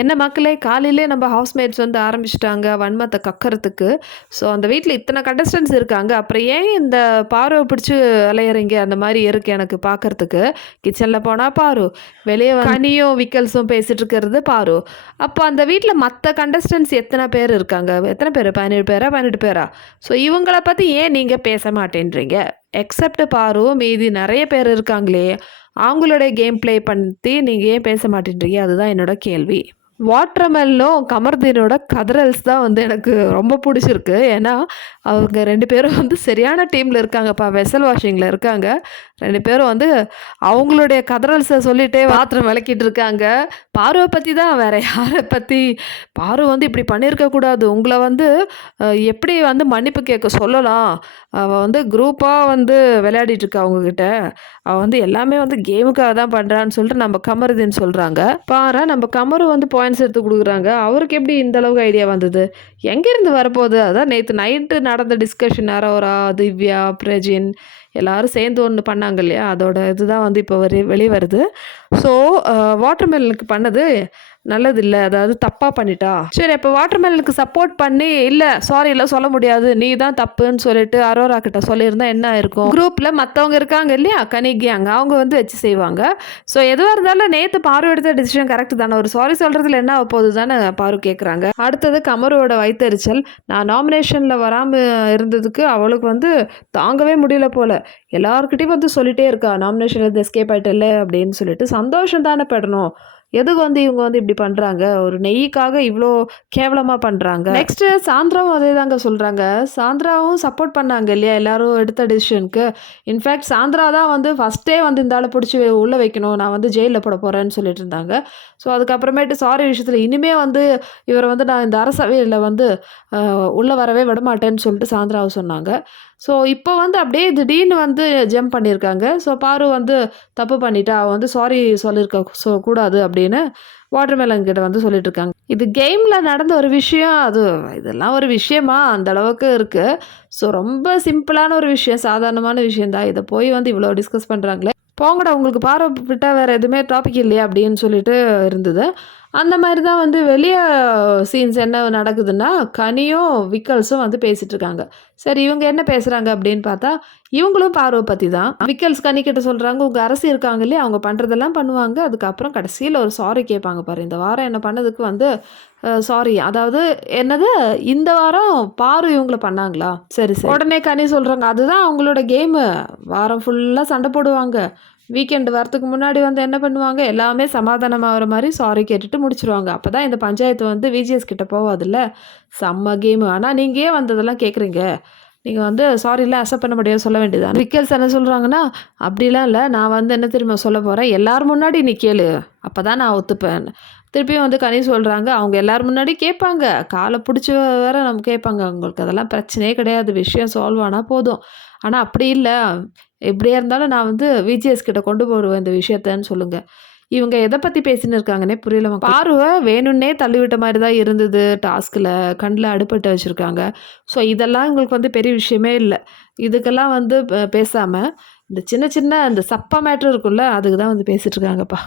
என்ன மக்களே காலையிலே நம்ம ஹவுஸ்மேட்ஸ் வந்து ஆரம்பிச்சிட்டாங்க வன்மத்தை கக்கறதுக்கு. ஸோ அந்த வீட்டில் இத்தனை கண்டஸ்டன்ஸ் இருக்காங்க. அப்புறம் ஏன் இந்த பாருவை பிடிச்சி அலையிறீங்க? அந்த மாதிரி இருக்கு எனக்கு பார்க்கறதுக்கு கிச்சனில் போனால் பாரு. வெளியே கனியும் விக்கல்ஸும் பேசிட்டு இருக்கிறது பாரு. அப்போ அந்த வீட்டில் மற்ற கண்டஸ்டன்ஸ் எத்தனை பேர் இருக்காங்க? எத்தனை பேர்? பதினேழு பேரா? பன்னெண்டு பேரா? ஸோ இவங்களை பற்றி ஏன் நீங்கள் பேச மாட்டேன்றீங்க? எக்ஸப்ட் பாரு மீதி நிறைய பேர் இருக்காங்களே. அவங்களுடைய கேம் ப்ளே பற்றி நீங்கள் ஏன் பேச மாட்டேன்றீங்க? அதுதான் என்னோட கேள்வி. வாட்டர்மெல்லும் கமர்தீனோட கதறல்ஸ் தான் வந்து எனக்கு ரொம்ப பிடிச்சிருக்கு. ஏன்னா அவங்க ரெண்டு பேரும் வந்து சரியான டீமில் இருக்காங்கப்பா. வெசல் வாஷிங்கில் இருக்காங்க. ரெண்டு பேரும் வந்து அவங்களுடைய கதறல்ஸை சொல்லிகிட்டே பாத்திரம் விளக்கிட்டு இருக்காங்க. பார்வை பற்றி தான் வேறு யாரை பற்றி பார்வை வந்து இப்படி பண்ணியிருக்கக்கூடாது உங்களை வந்து எப்படி வந்து மன்னிப்பு கேட்க சொல்லலாம்? அவள் வந்து குரூப்பாக வந்து விளையாடிட்டுருக்கா அவங்கக்கிட்ட அவள் வந்து எல்லாமே வந்து கேமுக்காக தான் பண்ணுறான்னு சொல்லிட்டு நம்ம கமருதின்னு சொல்கிறாங்க பாரு நம்ம கமரு வந்து பாயிண்ட்ஸ் எடுத்து கொடுக்குறாங்க. அவருக்கு எப்படி இந்த அளவுக்கு ஐடியா வந்தது? எங்கேருந்து வரப்போகுது? அதான் நேற்று நைட்டு நடந்த டிஸ்கஷன் நரோரா திவ்யா பிரஜின் எல்லாரும் சேர்ந்து ஒன்று பண்ணாங்க இல்லையா? அதோட இதுதான் வந்து இப்போ வரி வெளியே வருது. ஸோ வாட்டர்மெலனுக்கு பண்ணது நல்லது இல்லை அதாவது தப்பாக பண்ணிட்டா. சரி அப்போ வாட்டர்மெலனுக்கு சப்போர்ட் பண்ணி இல்லை சாரி எல்லாம் சொல்ல முடியாது. நீ தான் தப்புன்னு சொல்லிட்டு அரோரா கிட்ட சொல்லியிருந்தா என்ன ஆயிருக்கும்? குரூப்பில் மற்றவங்க இருக்காங்க இல்லையா? கனிக்கியாங்க அவங்க வந்து வச்சு செய்வாங்க. ஸோ எதுவாக இருந்தாலும் நேற்று பாரு எடுத்த டிசிஷன் கரெக்ட் தானே. ஒரு சாரி சொல்கிறதுல என்ன போகுது தானே பாரு கேட்குறாங்க அடுத்தது கமரோட வைத்தறிச்சல். நான் நாமினேஷனில் வராமல் இருந்ததுக்கு அவளுக்கு வந்து தாங்கவே முடியல போல். எல்லாருக்கிட்டையும் வந்து சொல்லிட்டே இருக்கா நாமினேஷன் இருந்து எஸ்கேப் ஆயிட்டல அப்படின்னு சொல்லிட்டு சந்தோஷம் தானே படணும். எதுக்கு வந்து இவங்க வந்து இப்படி பண்ணுறாங்க ஒரு நெய்க்காக இவ்வளோ கேவலமாக பண்ணுறாங்க நெக்ஸ்ட்டு சாந்திராவும் அதே தாங்க சொல்கிறாங்க சாந்திராவும் சப்போர்ட் பண்ணாங்க இல்லையா? எல்லாரும் எடுத்த டிசிஷனுக்கு இன்ஃபேக்ட் சாந்திரா தான் வந்து ஃபஸ்ட்டே வந்து இந்த ஆளை பிடிச்சி உள்ளே வைக்கணும். நான் வந்து ஜெயிலில் போட போகிறேன்னு சொல்லிட்டு இருந்தாங்க. ஸோ அதுக்கப்புறமேட்டு சாரி விஷயத்தில் இனிமே வந்து இவரை வந்து நான் இந்த அரசவையில் வந்து உள்ளே வரவே விடமாட்டேன்னு சொல்லிட்டு சாந்திராவை சொன்னாங்க. ஸோ இப்போ வந்து அப்படியே திடீர்னு வந்து ஜம்ப் பண்ணியிருக்காங்க ஸோ பாரு வந்து தப்பு பண்ணிட்டா அவன் வந்து சாரி சொல்லியிருக்க ஸோ கூடாது அப்படின்னு வாட்டர்மேலன் கிட்ட வந்து சொல்லிட்டு இருக்காங்க இது கேமில் நடந்த ஒரு விஷயம். அது இதெல்லாம் ஒரு விஷயமா? அந்த அளவுக்கு இருக்குது ஸோ ரொம்ப சிம்பிளான ஒரு விஷயம். சாதாரணமான விஷயந்தான் இதை போய் வந்து இவ்வளோ டிஸ்கஸ் பண்ணுறாங்களே போங்கடா உங்களுக்கு பார்வை விட்டால் வேறு எதுவுமே டாபிக் இல்லையா அப்படின்னு சொல்லிட்டு இருந்தது. அந்த மாதிரி தான் வந்து வெளியே சீன்ஸ் என்ன நடக்குதுன்னா கனியும் விக்கல்ஸும் வந்து பேசிகிட்டு இருக்காங்க. சரி இவங்க என்ன பேசுகிறாங்க அப்படின்னு பார்த்தா இவங்களும் பார்வை பற்றி தான் விக்கல்ஸ் கனி கிட்ட சொல்கிறாங்க உங்கள் அரசு இருக்காங்க இல்லையா? அவங்க பண்ணுறதெல்லாம் பண்ணுவாங்க. அதுக்கப்புறம் கடைசியில் ஒரு சாரி கேட்பாங்க பாரு. இந்த வாரம் என்ன பண்ணதுக்கு வந்து சாரி அதாவது என்னது? இந்த வாரம் பாரு இவங்களை பண்ணாங்களா? சரி சரி. உடனே கனி சொல்கிறாங்க அதுதான் அவங்களோட கேமு வாரம் ஃபுல்லாக சண்டை போடுவாங்க. வீக்கெண்டு வரத்துக்கு முன்னாடி வந்து என்ன பண்ணுவாங்க? எல்லாமே சமாதானமாகிற மாதிரி சாரி கேட்டுட்டு முடிச்சிருவாங்க. அப்போ தான் இந்த பஞ்சாயத்து வந்து விஜிஎஸ் கிட்டே போகாதுல்ல செம்ம கேமு ஆனால் நீங்கள் ஏன் வந்ததெல்லாம் கேட்குறீங்க நீங்கள் வந்து சாரிலாம் அக்செப்ட் பண்ண முடியாது சொல்ல வேண்டியதான் விக்கல்ஸ் என்ன சொல்கிறாங்கன்னா அப்படிலாம் இல்லை. நான் வந்து என்ன தெரியுமா சொல்ல போகிறேன் எல்லார் முன்னாடி நீ கேளு. அப்போ தான் நான் ஒத்துப்பேன். திருப்பியும் வந்து கனி சொல்கிறாங்க அவங்க எல்லார் முன்னாடி கேட்பாங்க. காலை பிடிச்சி வேற நம்ம கேட்பாங்க. அவங்களுக்கு அதெல்லாம் பிரச்சனையே கிடையாது. விஷயம் சால்வ் ஆனால் போதும். ஆனால் அப்படி இல்லை. எப்படியா இருந்தாலும் நான் வந்து விஜிஎஸ் கிட்ட கொண்டு போடுவேன் இந்த விஷயத்தன்னு சொல்லுங்கள் இவங்க எதை பற்றி பேசின்னு இருக்காங்கன்னே புரியல பார்வை வேணும்னே தள்ளிவிட்ட மாதிரி தான் இருந்தது டாஸ்கில். கண்ணில் அடுப்பட்டு வச்சுருக்காங்க. ஸோ இதெல்லாம் இவங்களுக்கு வந்து பெரிய விஷயமே இல்லை. இதுக்கெல்லாம் வந்து பேசாமல் இந்த சின்ன சின்ன இந்த சப்பா மேட்ரு இருக்குல்ல அதுக்கு தான் வந்து பேசிகிட்ருக்காங்கப்பா